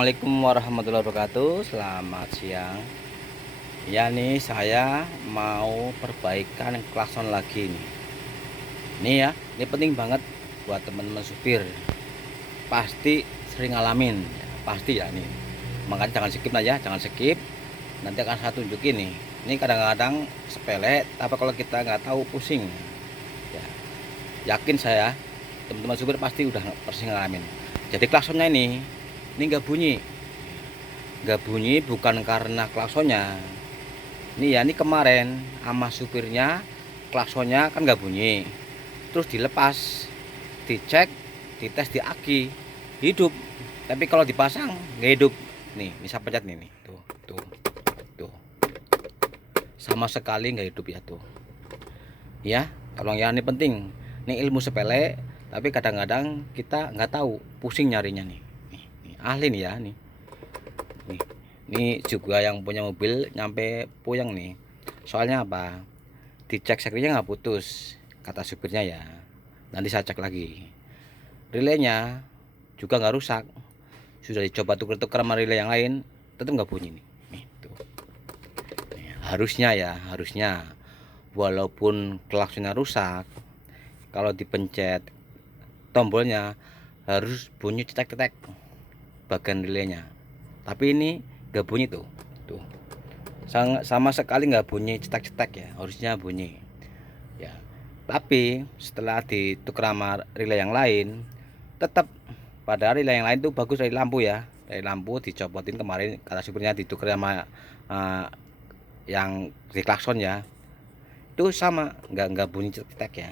Assalamualaikum warahmatullahi wabarakatuh. Selamat siang. Ya nih, saya mau perbaikan klakson lagi nih. Nih ya, ini penting banget buat teman-teman supir. Pasti sering ngalamin, ya, pasti ya nih. Makanya jangan skip aja, jangan skip. Nanti akan saya tunjukin nih. Ini kadang-kadang sepele, tapi kalau kita nggak tahu pusing. Ya, yakin saya, teman-teman supir pasti udah pasti ngalamin. Jadi klaksonnya ini nggak bunyi bukan karena klaksonnya. Ini ya, ini kemarin sama supirnya klaksonnya kan nggak bunyi, terus dilepas, dicek, dites di aki hidup, tapi kalau dipasang nggak hidup. Nih saya pencet nih, tuh tuh tuh, sama sekali nggak hidup ya tuh ya. Tolong ya, ini penting, ini ilmu sepele tapi kadang-kadang kita nggak tahu, pusing nyarinya nih ahli nih ya. Nih, ini juga yang punya mobil nyampe puyeng nih. Soalnya apa? Dicek sekretnya nggak putus, kata supirnya ya. Nanti saya cek lagi. Relaynya juga nggak rusak. Sudah dicoba tuker-tuker sama relay yang lain, tetap nggak bunyi nih. Nih, tuh. Nih, harusnya ya, harusnya walaupun klaksonnya rusak, kalau dipencet tombolnya harus bunyi cetek-cetek bagian relaynya. Tapi ini nggak bunyi tuh. Tuh. Sama sekali nggak bunyi cetak-cetak ya, harusnya bunyi ya. Tapi setelah ditukar sama relay yang lain, tetap, pada relay yang lain tuh bagus dari lampu ya, dari lampu dicopotin kemarin kata supirnya, ditukar sama yang di klakson ya, itu sama nggak bunyi cetak ya.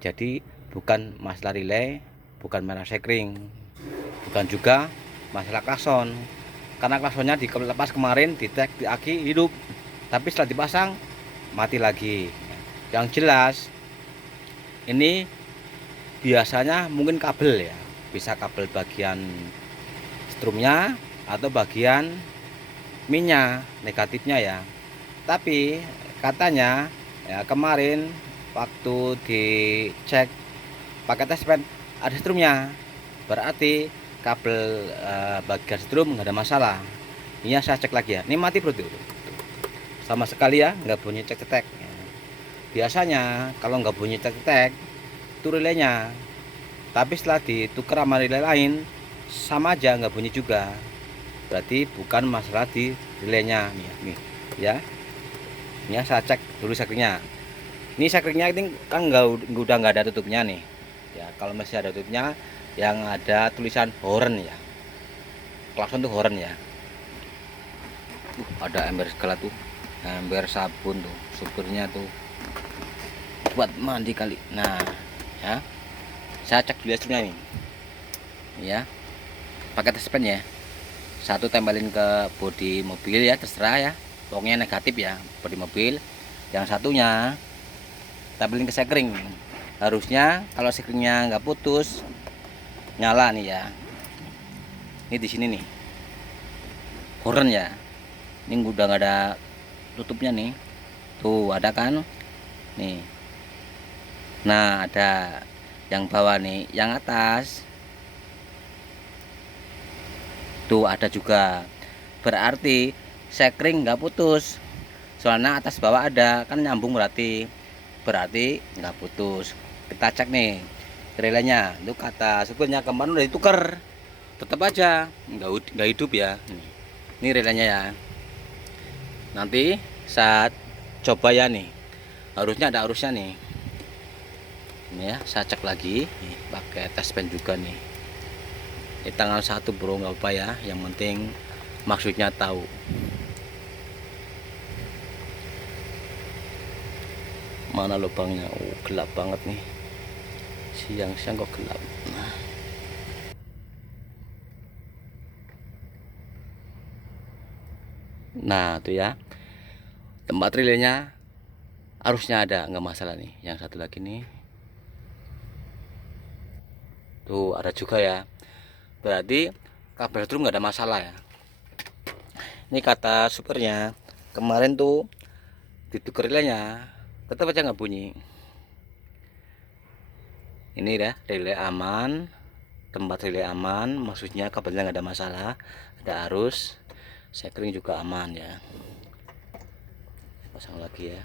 Jadi bukan masalah relay, bukan masalah sekring, bukan juga masalah klakson. Karena klaksonnya dilepas kemarin, dicek di aki hidup, tapi setelah dipasang mati lagi. Yang jelas ini biasanya mungkin kabel ya, bisa kabel bagian strumnya atau bagian minnya negatifnya ya. Tapi katanya ya, kemarin waktu dicek pakai tes pen ada strumnya, berarti kabel bagian strum nggak ada masalah. Ini saya cek lagi ya, ini mati bro tuh. Sama sekali ya nggak bunyi cek-cetek. Biasanya kalau nggak bunyi cek-cetek itu relaynya, tapi setelah ditukar sama relay lain sama aja nggak bunyi juga. Berarti bukan masalah di relaynya nih ya. Ini saya cek dulu sekringnya. Ini sekringnya ini kan udah nggak ada tutupnya nih ya. Kalau masih ada tutupnya yang ada tulisan horn ya, klakson tuh horn ya. Ada ember segala tuh, ember sabun tuh, supirnya tuh buat mandi kali. Nah ya, saya cek dulu hasilnya nih ya, pakai tes pen ya. Satu tempelin ke bodi mobil ya, terserah ya, pokoknya negatif ya bodi mobil. Yang satunya tempelin ke sekring. Harusnya kalau sekringnya nggak putus nyala nih ya. Ini di sini nih horn ya, ini udah nggak ada tutupnya nih, tuh ada kan nih. Nah ada yang bawah nih, yang atas tuh ada juga, berarti sekring nggak putus. Soalnya atas bawah ada kan nyambung, berarti nggak putus. Kita cek nih relaynya, itu kata supirnya kemarin udah ditukar, tetap aja nggak hidup ya. Ini relaynya ya, nanti saat coba ya nih, harusnya ada arusnya nih. Ini ya, saya cek lagi nih, pakai tes pen juga nih. Ini tanggal 1 bro, nggak apa ya, yang penting maksudnya tahu. Mana lubangnya? Gelap banget nih, siang-siang kok gelap. Nah tuh ya, tempat relaynya harusnya ada, nggak masalah nih. Yang satu lagi nih, tuh ada juga ya, berarti kabel drum nggak ada masalah ya. Ini kata supirnya kemarin tuh ditukar relaynya, tetap aja nggak bunyi. Ini dah relay aman, tempat relay aman, maksudnya kabelnya nggak ada masalah, ada arus, sekring juga aman ya. Pasang lagi ya.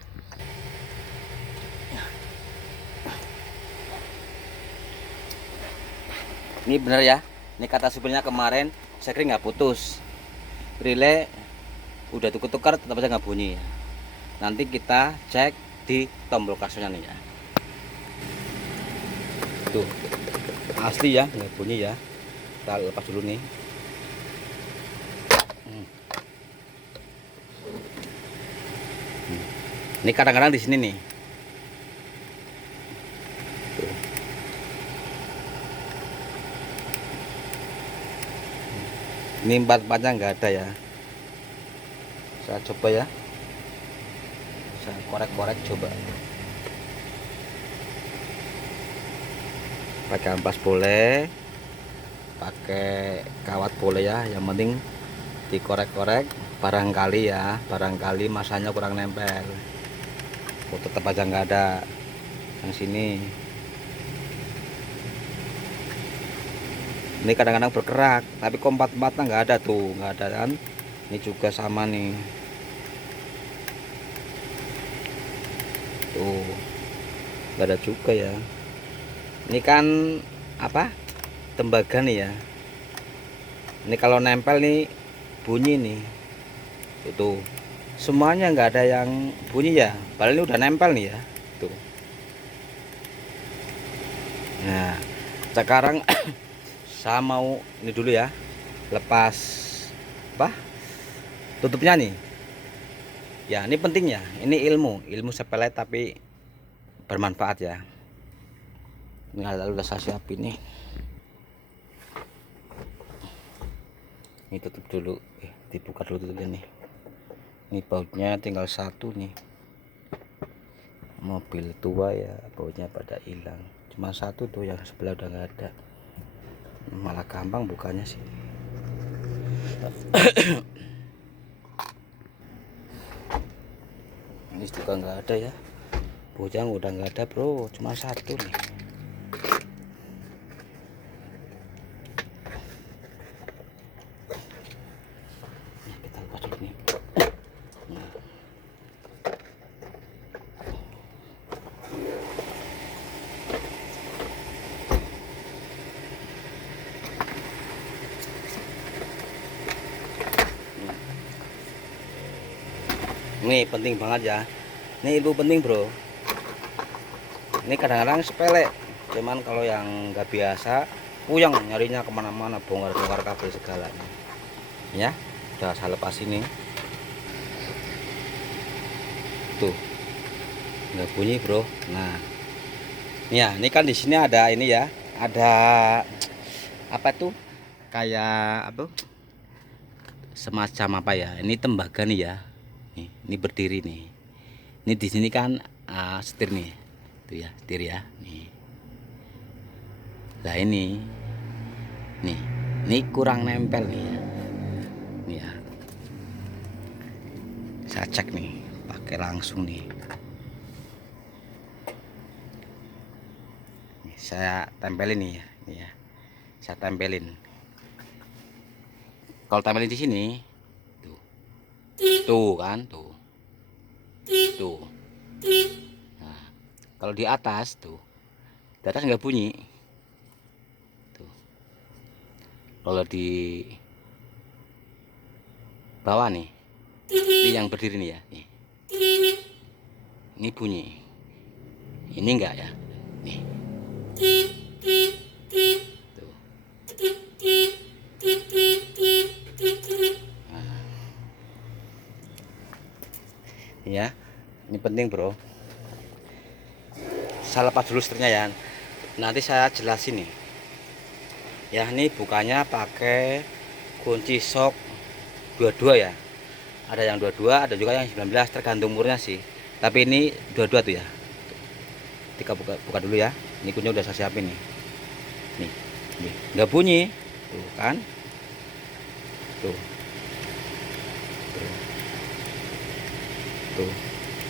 Ini bener ya, ini kata supirnya kemarin sekring nggak putus, relay udah tukar-tukar tetap aja nggak bunyi ya. Nanti kita cek di tombol klaksonnya nih ya. Tuh asli ya, nggak bunyi ya. Kita lepas dulu nih. Ini kadang-kadang di sini nih. Tuh. Ini empat-empatnya nggak ada ya. Saya coba ya. Saya korek-korek coba. Pakai ampas boleh, pakai kawat boleh ya. Yang penting dikorek-korek. Barangkali ya, barangkali masanya kurang nempel. Oh, tetap aja nggak ada yang sini. Ini kadang-kadang bergerak, tapi kompat-kompatnya nggak ada tuh, nggak ada kan. Ini juga sama nih. Tuh, nggak ada juga ya. Ini kan apa? Tembaga nih ya. Ini kalau nempel nih bunyi nih. Tuh, semuanya nggak ada yang bunyi ya. Padahal ini udah nempel nih ya. Tuh. Nah, sekarang saya mau ini dulu ya. Lepas apa? Tutupnya nih. Ya, ini penting ya. Ini ilmu sepele tapi bermanfaat ya. Ini lalu udah saya siapin nih. Ini tutup dulu, dibuka dulu tutupnya nih. Ini bautnya tinggal satu nih. Mobil tua ya, bautnya pada hilang. Cuma satu tuh, yang sebelah udah nggak ada. Malah gampang bukanya sih. Ini juga nggak ada ya. Bujang udah nggak ada bro, cuma satu nih. Kita lepas dulu nih. Ini penting banget ya. Ini ilmu penting bro. Ini kadang-kadang sepele, cuman kalau yang nggak biasa puyeng nyarinya kemana-mana, bongkar-bongkar kabel segala ya. Udah saya lepas ini tuh, nggak bunyi bro. Nah ya, ini kan di sini ada ini ya, ada apa tuh, kayak apa, semacam apa ya, ini tembaga nih ya. Ini berdiri nih. Ini di sini kan setir nih. Tuh ya, setir ya. Nih. Nah ini. Nih. Ini kurang nempel nih ya. Nih ya. Saya cek nih, pakai langsung nih. Nih saya tempelin nih ya. Nih ya. Saya tempelin. Kalau tempelin di sini, tuh kan, tuh nah, kalau di atas tuh, di atas nggak bunyi tuh. Kalau di bawah nih, ini yang berdiri nih ya, nih. Ini bunyi, ini enggak ya, nih tuh. Ya, ini penting bro. Saya lepas dulu setirnya ya, nanti saya jelasin nih ya. Ini bukanya pakai kunci sok 22 ya, ada yang 22, ada juga yang 19, tergantung umurnya sih, tapi ini 22 tuh ya. Kita buka dulu ya. Ini kuncinya udah saya siapin nih. Nih nggak bunyi tuh kan, tuh. Tuh,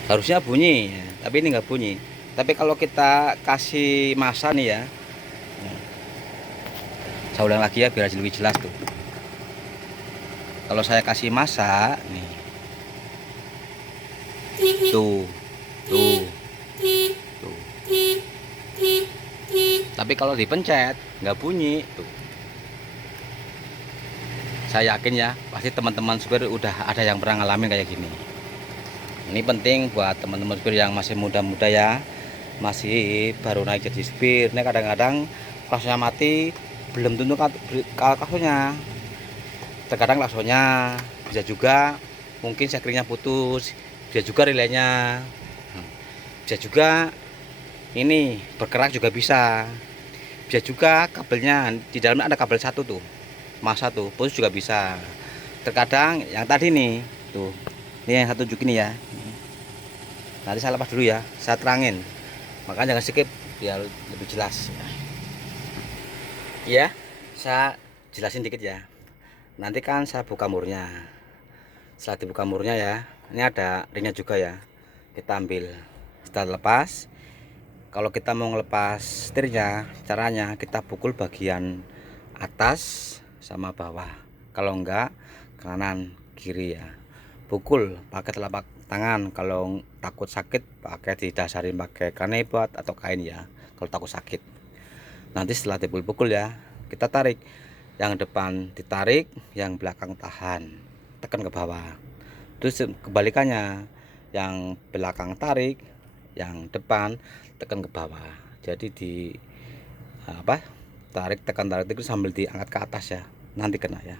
harusnya bunyi ya, tapi ini nggak bunyi. Tapi kalau kita kasih massa nih ya, Saya ulang lagi ya biar lebih jelas tuh. Kalau saya kasih massa nih, tuh, tuh, tuh. Tapi kalau dipencet nggak bunyi tuh. Saya yakin ya, pasti teman-teman supir udah ada yang pernah ngalamin kayak gini. Ini penting buat teman-teman supir yang masih muda-muda ya, masih baru naik jadi supir. Ini kadang-kadang klaksonnya mati, belum tentu klaksonnya. Terkadang klaksonnya, bisa juga mungkin sekringnya putus, bisa juga relaynya, bisa juga ini bergerak juga bisa juga kabelnya di dalamnya ada kabel satu tuh, massa tuh putus juga bisa. Terkadang yang tadi nih tuh, ini yang satu tunjuk ini ya, nanti saya lepas dulu ya, saya terangin, makanya jangan skip biar lebih jelas ya. Saya jelasin dikit ya. Nanti kan saya buka murnya. Setelah dibuka murnya ya, ini ada ringnya juga ya, kita ambil. Setelah lepas, kalau kita mau ngelepas setirnya, caranya kita pukul bagian atas sama bawah. Kalau enggak, kanan kiri ya. Pukul pakai telapak tangan. Kalau takut sakit, pakai didasarin pakai kanebot atau kain ya, kalau takut sakit. Nanti setelah dipukul ya, kita tarik. Yang depan ditarik, yang belakang tahan, tekan ke bawah. Terus kebalikannya, yang belakang tarik, yang depan tekan ke bawah. Jadi di tarik tekan tarik itu sambil diangkat ke atas ya, nanti kena ya.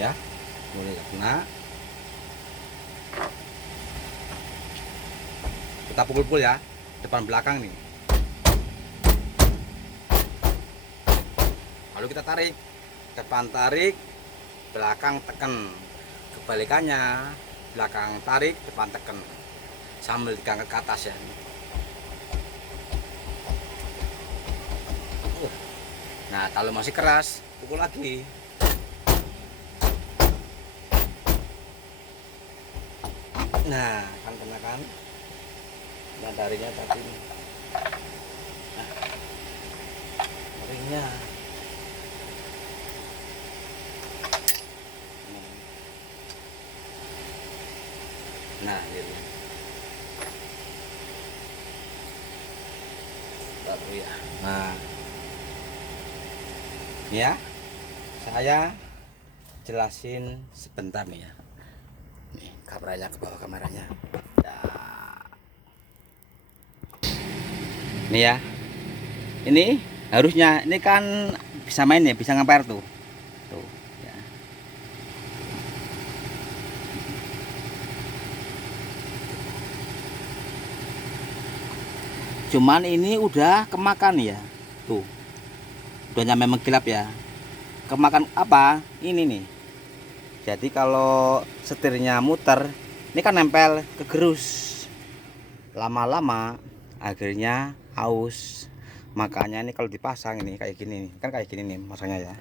Ya, mulai kena, kita pukul-pukul ya, depan belakang nih. Lalu kita tarik, depan tarik, belakang tekan. Kebalikannya, belakang tarik, depan tekan, sambil diangkat ke atas ya. Nah, kalau masih keras, pukul lagi. Nah, kan kena kan? Nah, darinya tadi. Nah, ringnya. Nah, gitu. Baru ya. Nah, ya, saya jelasin sebentar nih ya. Nih, kameranya ke bawah kameranya. Nah, ini ya. Ini harusnya ini kan bisa main ya, bisa ngampar tuh. Tuh, ya. Cuman ini udah kemakan ya. Tuh. Udah nyampe mengkilap ya. Kemakan apa? Ini nih. Jadi kalau setirnya muter, ini kan nempel ke gerus. Lama-lama akhirnya aus. Makanya ini kalau dipasang ini kayak gini nih. Kan kayak gini nih masangnya ya.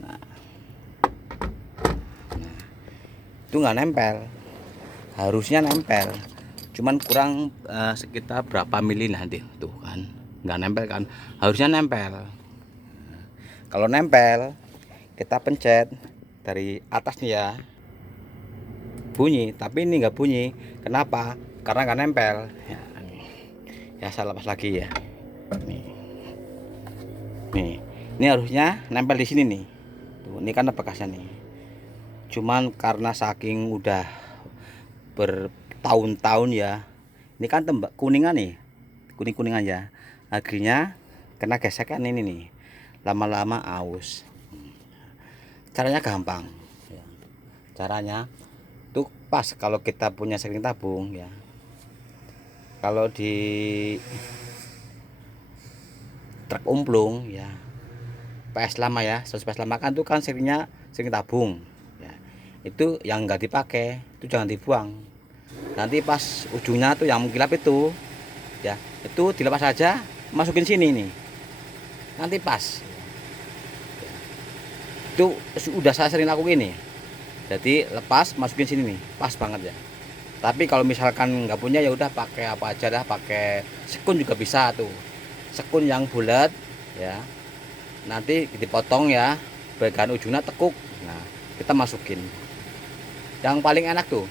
Nah, itu nggak nempel. Harusnya nempel. Cuman kurang sekitar berapa mili nanti tuh kan. Nggak nempel kan. Harusnya nempel. Kalau nempel, kita pencet dari atas nih ya, bunyi. Tapi ini nggak bunyi. Kenapa? Karena nggak nempel. Ya, saya lepas lagi ya. Nih, ini harusnya nempel di sini nih. Tuh, ini kan ada bekasnya nih. Cuman karena saking udah bertahun-tahun ya, ini kan tembak kuningan nih, kuning-kuningan ya. Akhirnya kena gesekan ini nih. Lama-lama aus. Caranya gampang. Caranya tuh pas kalau kita punya sekring tabung ya. Kalau di truk umplung ya, PS lama ya, 100 PS lama kan itu kan seringnya sering tabung ya. Itu yang nggak dipakai itu jangan dibuang, nanti pas ujungnya tuh yang mengkilap itu ya, itu dilepas saja, masukin sini nih, nanti pas. Itu udah saya sering lakuin nih, jadi lepas masukin sini nih, pas banget ya. Tapi kalau misalkan nggak punya ya udah pakai apa aja dah, pakai sekun juga bisa tuh, sekun yang bulat ya, nanti dipotong ya, bagian ujungnya tekuk, nah kita masukin. Yang paling enak tuh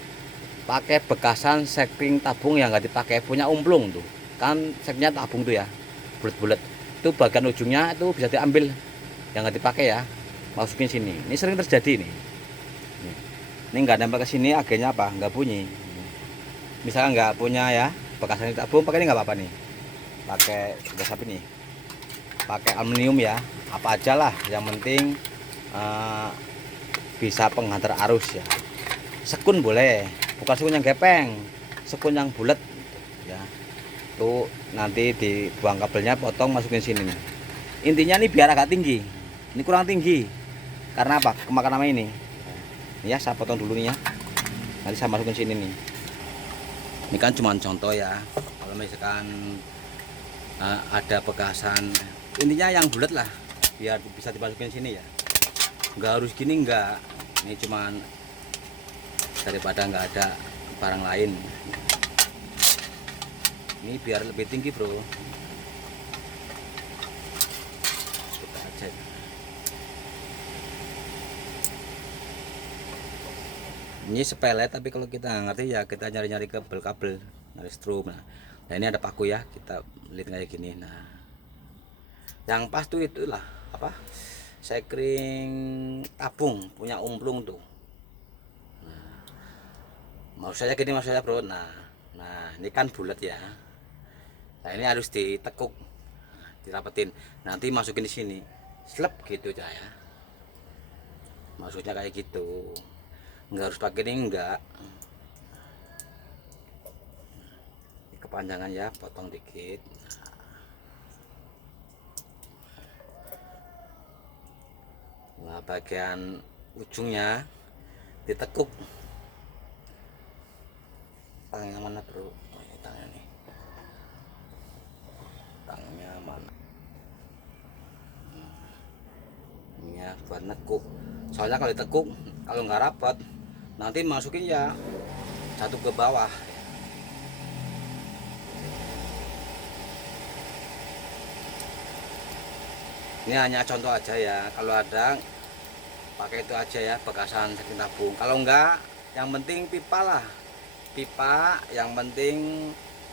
pakai bekasan sekring tabung yang nggak dipakai, punya umplung tuh kan, seknya tabung tuh ya, bulat-bulat, itu bagian ujungnya itu bisa diambil yang nggak dipakai ya, masukin sini. Ini sering terjadi nih, ini nggak nempel ke sini, akhirnya apa, nggak bunyi. Misalkan nggak punya ya bekasan tabung, pakai ini nggak apa-apa nih, pakai gas api nih, pakai aluminium ya, apa aja lah, yang penting bisa penghantar arus ya. Sekun boleh, bukan sekun yang gepeng, sekun yang bulat ya. Tuh nanti dibuang kabelnya, potong, masukin sini nih. Intinya nih biar agak tinggi, ini kurang tinggi karena apa, kemakan sama ini ya. Saya potong dulu nih ya, nanti saya masukin sini nih. Ini kan cuma contoh ya, kalau misalkan ada bekasan, intinya yang bulat lah biar bisa dimasukin sini ya, nggak harus gini, nggak. Ini cuman daripada nggak ada barang lain, ini biar lebih tinggi bro. Kita cek. Ini sepele, tapi kalau kita ngerti ya kita nyari-nyari kabel-kabel, nyari strum. Nah ini ada paku ya, kita lihat kayak gini. Nah yang pas tuh itulah apa, sekring tabung punya umplung tuh. Mau saya gini, maksud saya bro. Nah ini kan bulat ya, nah ini harus ditekuk, dirapetin, nanti masukin di sini, slep gitu aja ya, maksudnya kayak gitu. Nggak harus pakai ini, enggak. Kepanjangan ya, potong dikit. Nah bagian ujungnya ditekuk. Tangnya mana bro? Oh, ini tangnya nih, tangnya mana ini ya, buat nekuk. Soalnya kalau ditekuk, kalau nggak rapat nanti masukin ya satu ke bawah. Ini hanya contoh aja ya, kalau ada pakai itu aja ya, bekasan sekring tabung. Kalau enggak, yang penting pipa lah, pipa yang penting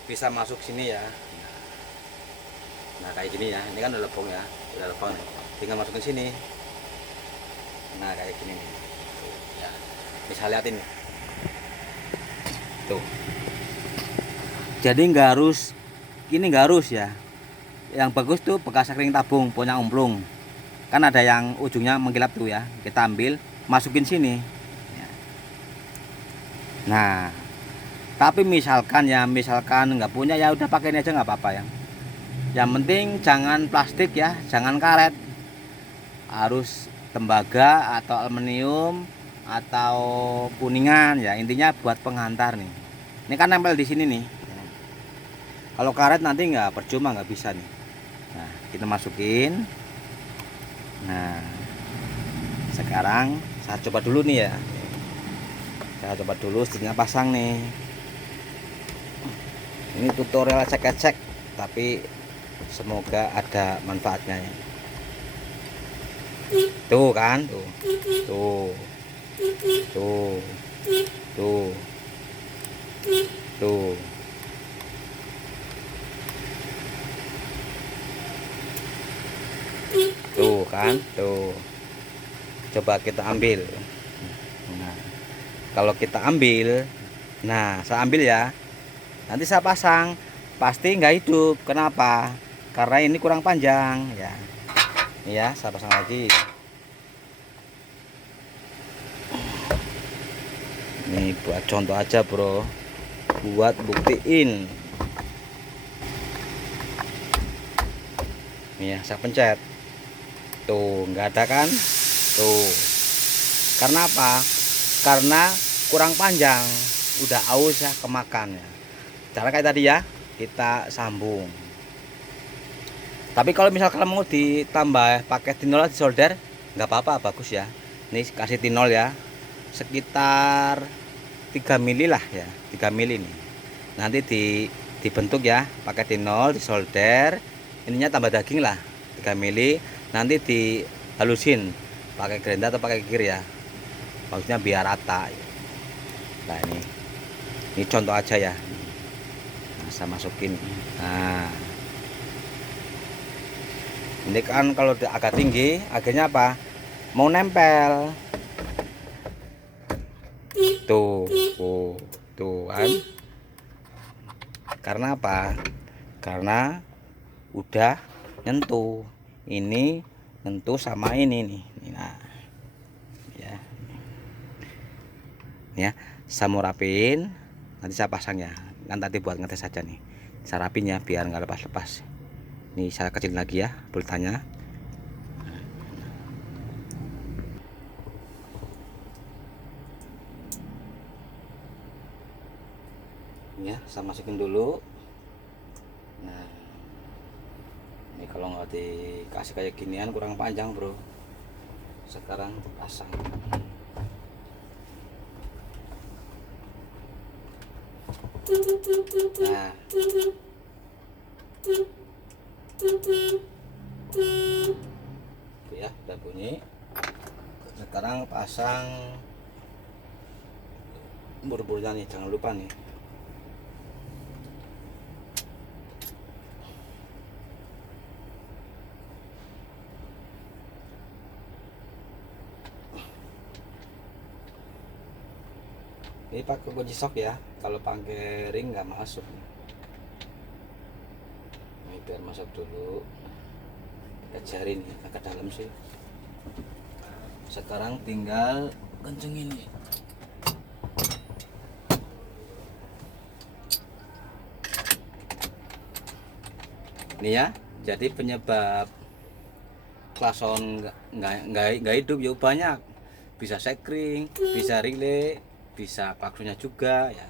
bisa masuk sini ya. Nah kayak gini ya, ini kan udah lebong ya, udah lebong nih, tinggal masukin sini. Nah kayak gini nih ya, bisa liatin nih tuh. Jadi nggak harus gini, nggak harus ya. Yang bagus tuh bekas sekring tabung punya umplung, kan ada yang ujungnya mengkilap tuh ya, kita ambil, masukin sini ya. Nah tapi misalkan nggak punya ya udah pakai ini aja, nggak apa-apa ya. Yang penting jangan plastik ya, jangan karet, harus tembaga atau aluminium atau kuningan ya, intinya buat penghantar nih. Ini kan nempel di sini nih, kalau karet nanti nggak, percuma, nggak bisa nih. Nah kita masukin. Nah sekarang saya coba dulu nih ya, saya coba dulu setirnya pasang nih. Ini tutorial cek-cek, tapi semoga ada manfaatnya ya. Tuh kan, tuh tuh tuh tuh tuh tuh kan, tuh coba kita ambil. Nah kalau kita ambil, nah saya ambil ya, nanti saya pasang, pasti nggak hidup. Kenapa? Karena ini kurang panjang ya. Ini ya, saya pasang lagi. Ini buat contoh aja bro, buat buktiin. Nih ya, saya pencet. Tuh, nggak ada kan? Tuh. Karena apa? Karena kurang panjang. Udah aus ya, kemakan ya. Cara kayak tadi ya, kita sambung. Tapi kalau misal kalian mau ditambah pakai tinol di solder, nggak apa-apa, bagus ya. Ini kasih tinol ya, sekitar 3 mili lah ya, 3 mili nih. Nanti dibentuk ya, pakai tinol di solder. Ininya tambah daging lah, 3 mili. Nanti dihalusin pakai grinder atau pakai kikir ya. Maksudnya biar rata. Nah ini contoh aja ya. Nah, saya masukin. Nah. Ini kan kalau agak tinggi, akhirnya apa? Mau nempel. Tuh, tuh kan. Karena apa? Karena udah nyentuh. Ini nyentuh sama ini nih. Nah, ya. Ya, saya mau rapin. Nanti saya pasang ya. Kan tadi buat ngetes saja nih. Saya rapin ya biar nggak lepas-lepas. Ini saya kecil lagi ya bultanya. Ya, saya masukin dulu. Nah, ini kalau nggak dikasih kayak ginian kurang panjang bro. Sekarang pasang. Nah, ya udah bunyi. Sekarang pasang bor-bornya nih, jangan lupa nih. Ini pakai kunci sok ya, kalau pakai ring nggak masuk. Ini biar masuk dulu. Kita jari nih, ke dalam sih. Sekarang tinggal kencengin nih. Ini ya, jadi penyebab klason nggak hidup ya banyak. Bisa sekring, bisa relay, bisa klaksonnya juga ya.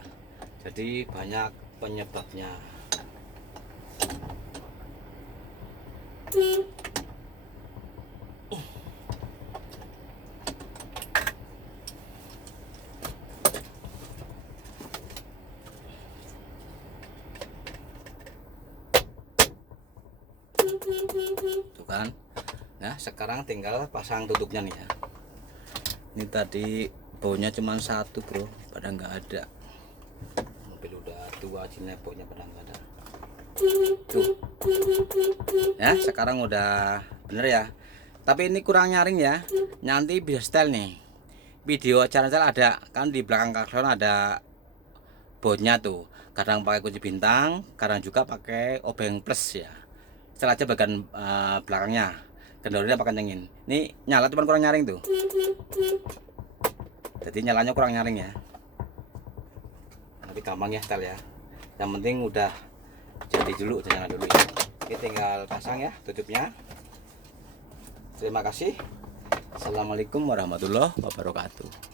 Jadi banyak penyebabnya. Tuh kan. Nah, sekarang tinggal pasang tutupnya nih ya. Ini tadi baunya cuma satu bro, pada nggak ada. Mobil udah tua, cinepoknya pada nggak ada. Tuh. Ya, sekarang udah bener ya. Tapi ini kurang nyaring ya. Nanti bisa setel nih. Video cara-cara ada kan di belakang klakson ada bautnya tuh. Kadang pakai kunci bintang, kadang juga pakai obeng plus ya. Setel aja bagian belakangnya. Kendalinya pakai kencengin. Ini nyala cuman kurang nyaring tuh. Jadi nyalanya kurang nyaring ya. Tapi gampang ya setel ya. Yang penting udah jadi dulu, jangan dulu ya. Ini tinggal pasang ya tutupnya. Terima kasih. Assalamualaikum warahmatullahi wabarakatuh.